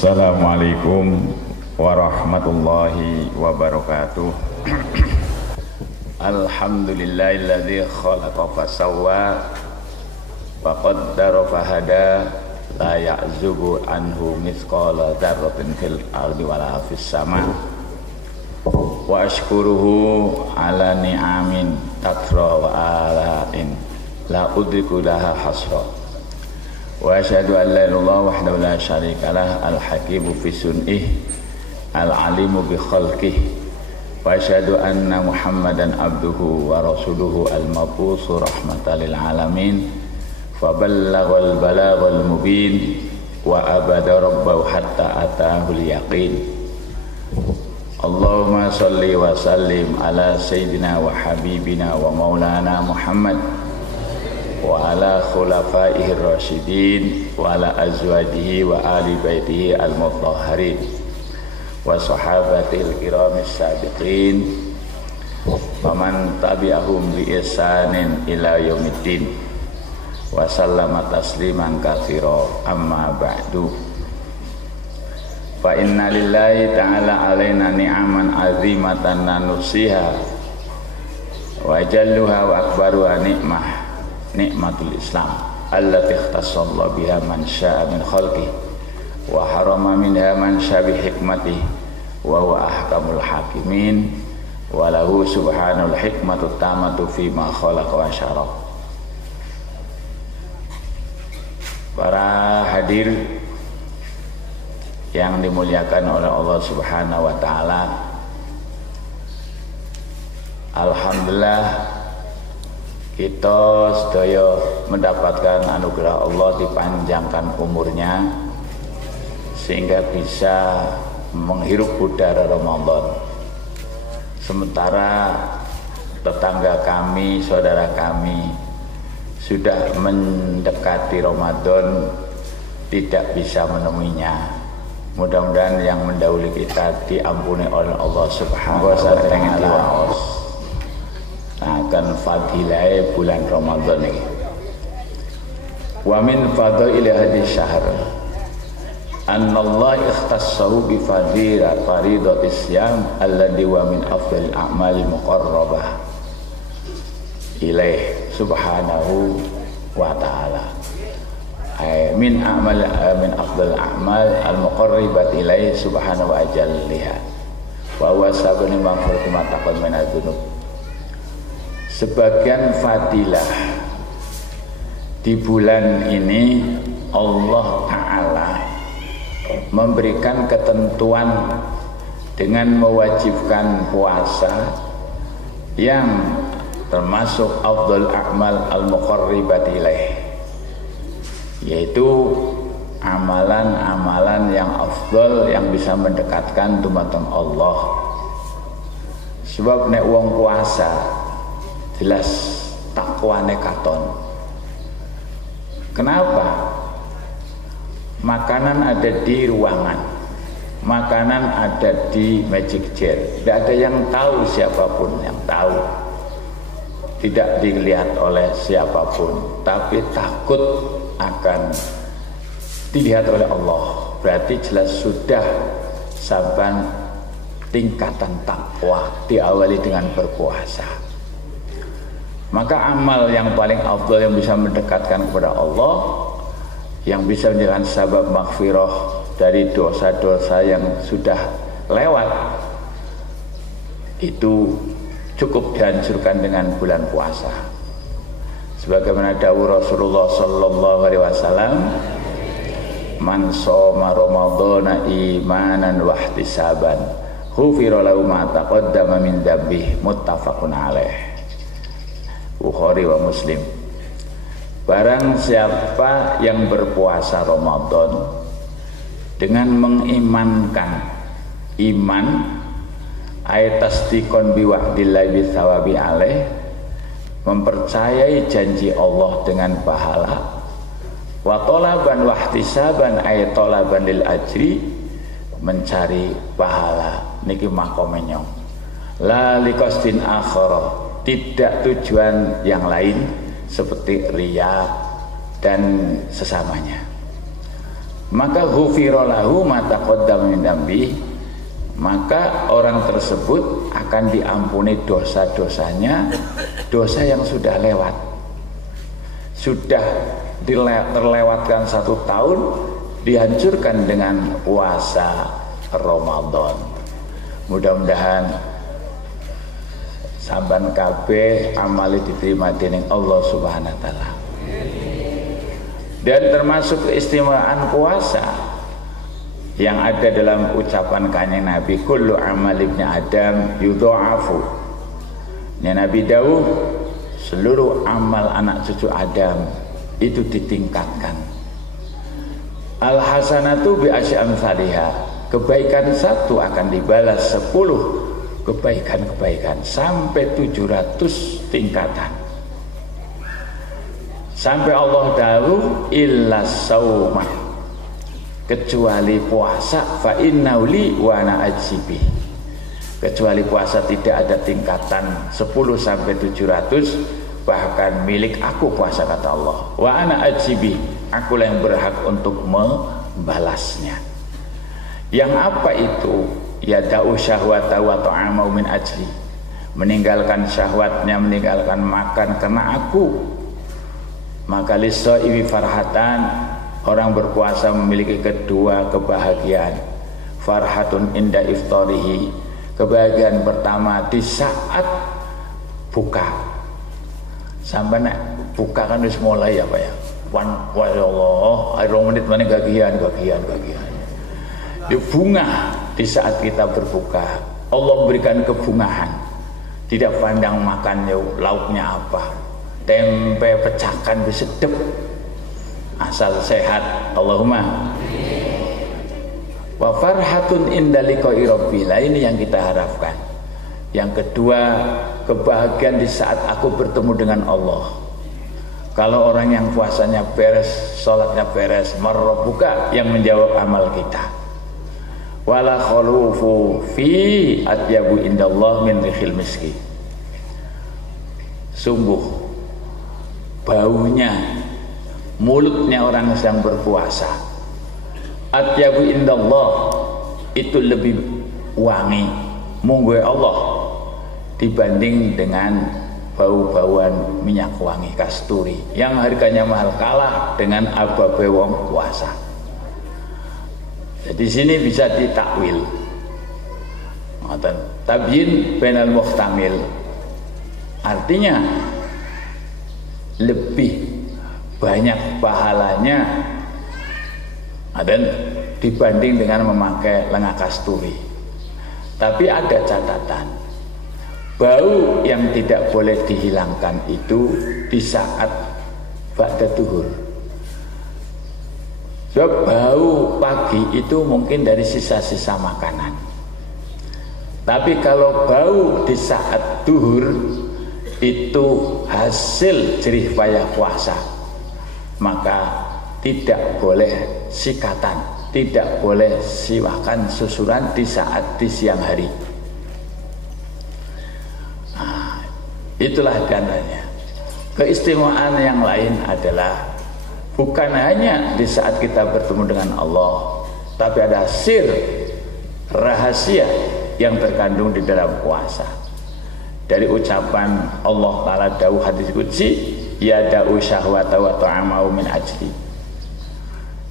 Assalamualaikum warahmatullahi wabarakatuh. Alhamdulillahilladzi khalaqa fasawwa wa qaddara fahada la ya'zubu anhu mithqala dzarratin fil ardi wala fis sama. Wa ashkuruhu ala ni'amin takra wa ala'in la udriku laha hasra. Wa asyhadu an la ilaha illallah wahdahu la syarikalah al-hakimu fi sun'ih al-alimu bi khalqih. Wa asyhadu anna Muhammadan abduhu wa rasuluhu al-mab'utsu rahmatan lil alamin. Fa ballaghal balaghal mubin wa abada rabbahu hatta atahul yaqin. Allahumma shalli wa sallim ala sayyidina wa habibina wa maulana Muhammad wa ala khulafaihi rasyidin wa ala azwajihi wa ali baitihi al-mutahharin wa sahabatil kiramis sabiqin wa man tabi'ahum bi ihsanin ila yaumiddin wa sallama tasliman katsira amma ba'du. Fa inna lillahi ta'ala alaina ni'aman azimatan nanusiha wa jalluha wa akbaruha nikmatul Islam allati ikhtassallahu biha man syaa min khalqihi wa harama minha man syaa bi hikmatihi wa huwa ahkamul hakimin wa lahu subhanal hikmatu tamatu fi ma khalaqa wa syara. Para hadir yang dimuliakan oleh Allah Subhanahu wa taala, alhamdulillah kita sedaya mendapatkan anugerah Allah dipanjangkan umurnya sehingga bisa menghirup udara Ramadan. Sementara tetangga kami, saudara kami sudah mendekati Ramadan tidak bisa menemuinya. Mudah-mudahan yang mendahului kita diampuni oleh Allah Subhanahu wa taala. Akan fadilah bulan Ramadan ini. Wa min fadaili hadis syahr annallaha ikhtassahu bi faridatis siyam alladhi wa min afdal a'mal muqarrabah ilaih subhanahu wa ta'ala. Min afdal a'mal al-muqarribat ilaih subhanahu wa jalliha wa huwa sabun maghfiratu ma taqaddama min adz-dzunub. Sebagian fadilah di bulan ini Allah Ta'ala memberikan ketentuan dengan mewajibkan puasa yang termasuk afdal a'mal al-muqarribat ilaih, yaitu amalan-amalan yang afdal yang bisa mendekatkan dumateng Allah. Sebab nek wong puasa jelas takwane katon. Kenapa? Makanan ada di ruangan, makanan ada di magic jar. Tidak ada yang tahu, siapapun yang tahu. Tidak dilihat oleh siapapun, tapi takut akan dilihat oleh Allah. Berarti jelas sudah saban tingkatan takwa diawali dengan berpuasa. Maka amal yang paling afdal yang bisa mendekatkan kepada Allah, yang bisa menjadikan sabab maghfirah dari dosa-dosa yang sudah lewat, itu cukup dihancurkan dengan bulan puasa. Sebagaimana dawuh Rasulullah sallallahu alaihi wasallam, man shoma ramadhana imanan wa ihtisaban ghufira lahu ma taqaddama min dzambih, muttafaqun alaih. Bukhari wa Muslim. Barang siapa yang berpuasa Ramadan dengan mengimankan iman ay tasdiqon bi wa'dillahi bi thawabi alaih, mempercayai janji Allah dengan pahala, wa talaban wa ihtisaban ay talaban lil ajri, mencari pahala niki makomenyong, la liqasdin akhara, tidak tujuan yang lain seperti riya dan sesamanya. maka ghufira lahu ma taqaddama min dambi, maka orang tersebut akan diampuni dosa-dosanya, dosa yang sudah lewat. Sudah terlewatkan 1 tahun, dihancurkan dengan puasa Ramadan. Mudah-mudahan sampean kabeh amali diterima dening Allah Subhanahu wa taala. Dan termasuk keistimewaan puasa yang ada dalam ucapan Kanjeng Nabi, kullu amal ibni Adam yudha'afu. Nabi dawuh, seluruh amal anak cucu Adam itu ditingkatkan. Al hasanatu bi asy amsalihha. Kebaikan 1 akan dibalas 10 kebaikan-kebaikan sampai 700 tingkatan. Sampai Allah dawuh illa sauma, kecuali puasa, fa innahu li wa ana ajibi. Kecuali puasa tidak ada tingkatan 10 sampai 700, bahkan milik aku puasa kata Allah. Wa ana ajibi, aku yang berhak untuk membalasnya. Yang apa itu? Ya da'u syahwata wa ta'amau min ajli, meninggalkan syahwatnya, meninggalkan makan karena aku. Maka lis-shaimi farhatan, orang berpuasa memiliki kedua kebahagiaan. Farhatun inda iftarihi, kebahagiaan pertama di saat buka. Sampai nak buka kan harus mulai apa ya? Wah ya Allah, 2 menit mana gagian. Di bunga di saat kita berbuka, Allah memberikan kebungahan. Tidak pandang makannya lauknya apa, tempe pecahkan sedep, asal sehat. Allahumma. Wa farhatun inda liqa'i rabbil, ini yang kita harapkan. Yang kedua, kebahagiaan di saat aku bertemu dengan Allah. Kalau orang yang puasanya beres, sholatnya beres, marrabbuka, yang menjawab amal kita. Wala khulufu fi atyabu indallah min rihil miski. Sungguh baunya mulutnya orang yang berpuasa, atyabu indallah, itu lebih wangi munggu Allah dibanding dengan bau-bauan minyak wangi kasturi yang harganya mahal, kalah dengan ababe wong puasa. Jadi sini bisa ditakwil. Tabyin bainal muhtamil, artinya lebih banyak pahalanya dan dibanding dengan memakai lenga kasturi. Tapi ada catatan, bau yang tidak boleh dihilangkan itu di saat ba'da duhur. Sebab bau pagi itu mungkin dari sisa-sisa makanan. Tapi kalau bau di saat duhur itu hasil jerih payah puasa, maka tidak boleh sikatan, tidak boleh siwakan susuran di siang hari. Nah, itulah dananya. Keistimewaan yang lain adalah bukan hanya di saat kita bertemu dengan Allah, tapi ada sir, rahasia yang terkandung di dalam puasa. Dari ucapan Allah Ta'ala dawuh hadis qudsi, ya da'u syahwata wa ta'amau min ajli,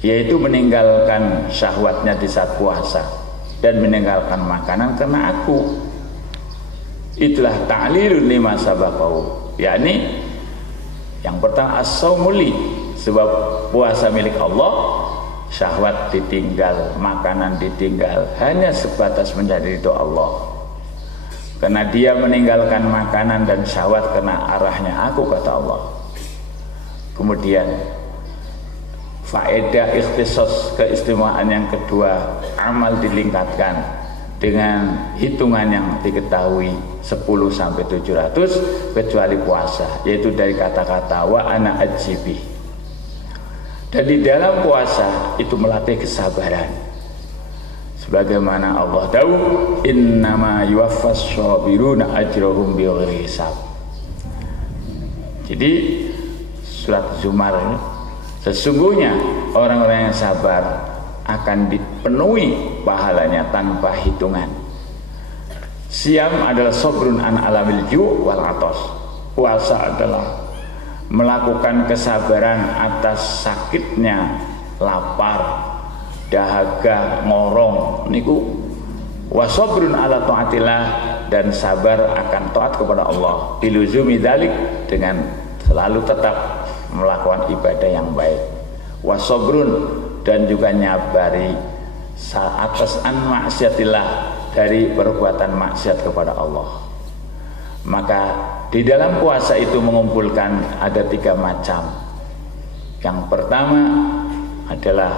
yaitu meninggalkan syahwatnya di saat puasa dan meninggalkan makanan karena aku. Itulah ta'lilun lima sabaqahu, yakni yang pertama as-saumuli, sebab puasa milik Allah, syahwat ditinggal, makanan ditinggal, hanya sebatas menjadi ridho Allah. Karena dia meninggalkan makanan dan syahwat karena arahnya aku, kata Allah. Kemudian faedah ikhtisas, keistimewaan yang kedua, amal dilingkatkan dengan hitungan yang diketahui 10 sampai 700 kecuali puasa, yaitu dari kata-kata wa ana ajibi. Dan di dalam puasa itu melatih kesabaran. Sebagaimana Allah tahu, innama yuwaffas shabiruna ajrahum bighairi hisab. Jadi surat Zumar, sesungguhnya orang-orang yang sabar akan dipenuhi pahalanya tanpa hitungan. Siam adalah sabrun an alamil ju' wal atos. Puasa adalah melakukan kesabaran atas sakitnya lapar, dahaga, ngorong niku. Wa sabrun ala taatillah, dan sabar akan taat kepada Allah. Biluzumi dzalik, dengan selalu tetap melakukan ibadah yang baik. Wa sabrun, dan juga nyabari atas an maksiatillah, dari perbuatan maksiat kepada Allah. Maka di dalam puasa itu mengumpulkan ada 3 macam. Yang pertama adalah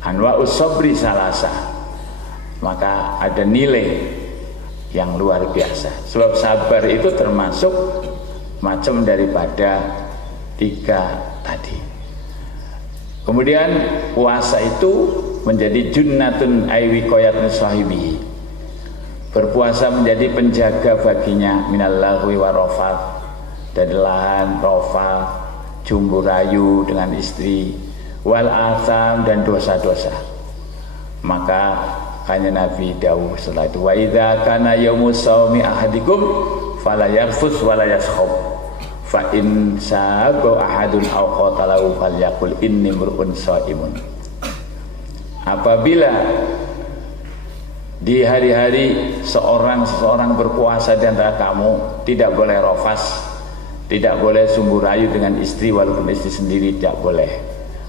anwa'us sabri salasa. Maka ada nilai yang luar biasa. Sebab sabar itu termasuk macam daripada 3 tadi. Kemudian puasa itu menjadi junnatun aiwiqayatun sahibi. Berpuasa menjadi penjaga baginya minal lahwi wa rafat, dari lahan, rafat, jumbu rayu dengan istri, wal atham, dan dosa-dosa. Maka hanya Nabi dawuh setelah itu, wa idza kana yaumus shaumi ahadikum fala yarfus wala yaskhab, fa in saaba ahadun aw qatalahu falyaqul inni mur'un shaimun. Apabila di hari-hari seseorang berpuasa di antara kamu, tidak boleh rofas, tidak boleh sumbu rayu dengan istri walaupun istri sendiri, tidak boleh.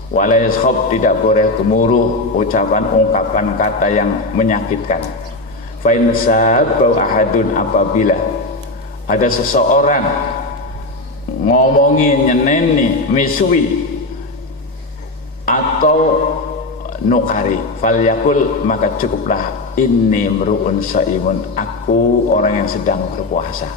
Wala yaskhab, tidak boleh gemuruh, ucapan-ungkapan kata yang menyakitkan. Fa in sabau ahadun, apabila ada seseorang ngomongin, nyeneni, misui atau nukari, falyakul, maka cukuplah inni mru'un shaimun, aku orang yang sedang berpuasa.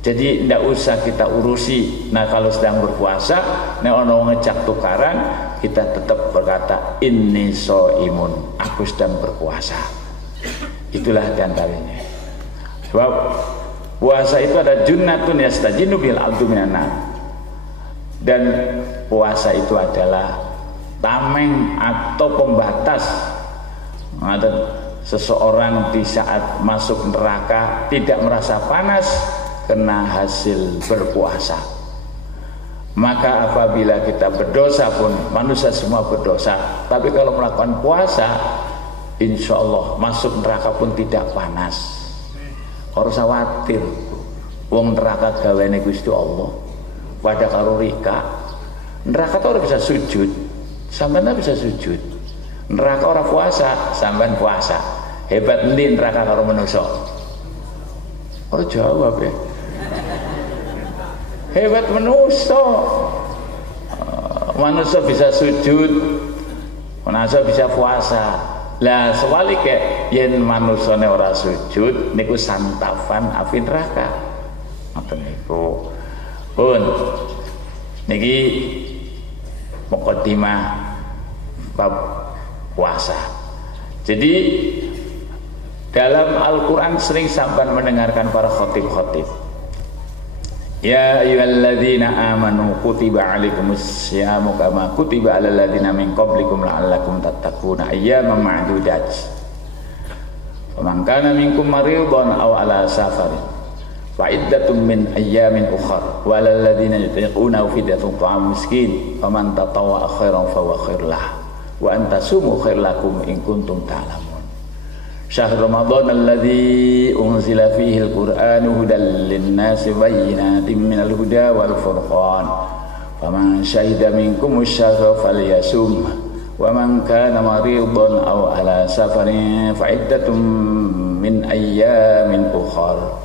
Jadi tidak usah kita urusi. Nah, kalau sedang berpuasa, nek ono ngejak tukaran, kita tetap berkata inni shaimun, aku sedang berpuasa. Itulah diantaranya. Sebab puasa itu ada junnatun yastajinu bil abdu minan nar. Dan puasa itu adalah tameng atau pembatas. Seseorang di saat masuk neraka tidak merasa panas karena hasil berpuasa. Maka apabila kita berdosa pun, manusia semua berdosa, tapi kalau melakukan puasa, insya Allah masuk neraka pun tidak panas. Ora usah khawatir, wong neraka gaweane Gusti Allah. Pada karo rika, neraka tuh bisa sujud, sampean bisa sujud. Neraka ora puasa, sampean puasa. Hebat endi neraka karo manusa? Ora jawab ya. Hebat manusa. Manusia bisa sujud, manusia bisa puasa. Lah sewalike yen manusane ora sujud niku santafan api neraka. Ngoten niku. Pun niki muqaddimah bab puasa. Jadi dalam Al-Quran sering sampai mendengarkan para khotib-khotib, ya ayyuhalladzina amanu kutiba alaikumus syamu kama kutiba alal ladzina min qablikum la'allakum tattaquna ayyaman ma'dudat. Faman kana minkum maridan aw ala safarin fa iddatun min ayyamin ukhra wa alal ladzina yutiquna fidyatun ta'am miskin faman tatawwa khairan fa huwa khairul lahu wa antasumu khairul lakum in kuntum ta'lamun. Syahr Ramadan alladzi unzila fihi al-Qur'anu hudan lin-nasi bayyinatin minal huda wal furqan. Faman syahida minkum asy-syahra falyasum wa man kana maridan aw ala safarin fa iddatun min ayyamin ukhra.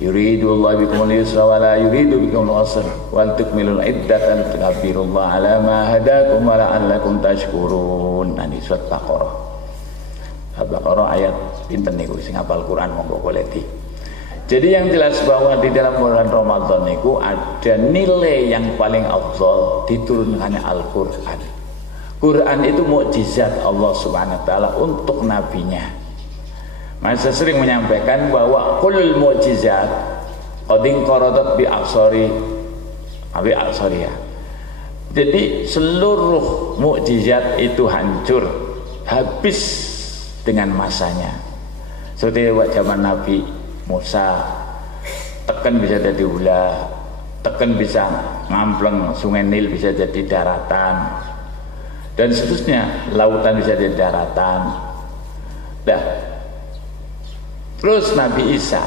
Yuridu Allah bikumul yusra wa la yuridu bikumul usra wal tukmilul iddata litukabbirullaha ala ma hadakum wa la'allakum tashkurun. Nah, surat Baqarah. Al-Baqarah ayat pinten niku sing hafal Quran monggo goleki. Jadi yang jelas bahwa di dalam bulan Ramadan niku ada nilai yang paling afdal diturunkannya Al-Qur'an. Quran itu mukjizat Allah Subhanahu wa taala untuk nabinya. Saya sering menyampaikan bahwa kulul mukjizat qadin qaradat bi absari ya. Jadi seluruh mukjizat itu hancur habis dengan masanya. Seperti zaman Nabi Musa, tekan bisa jadi ula, tekan bisa ngampleng, sungai Nil bisa jadi daratan, dan seterusnya, lautan bisa jadi daratan. Dah. Terus Nabi Isa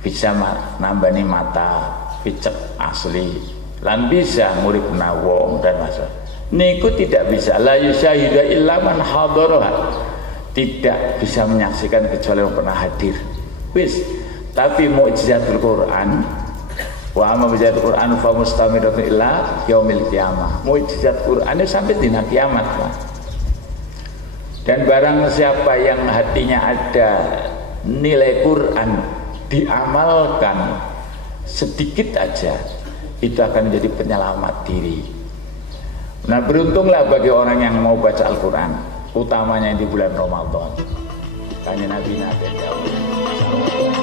bisa nambani mata, picek asli, lan bisa ngurip nawong dan masa. Niku tidak bisa, la yusyahidu illa man hadaraha. Tidak bisa menyaksikan kecuali yang pernah hadir. Wis, tapi mukjizatul Quran wa amma mukjizatul Quran fa mustamiratun illa yaumil qiyamah. Mukjizat Quran itu sampai dina kiamat, Pak. Dan barang siapa yang hatinya ada nilai Quran diamalkan sedikit aja, itu akan menjadi penyelamat diri. Nah, beruntunglah bagi orang yang mau baca Al-Quran, utamanya di bulan Ramadan. Tanya Nabi Nabi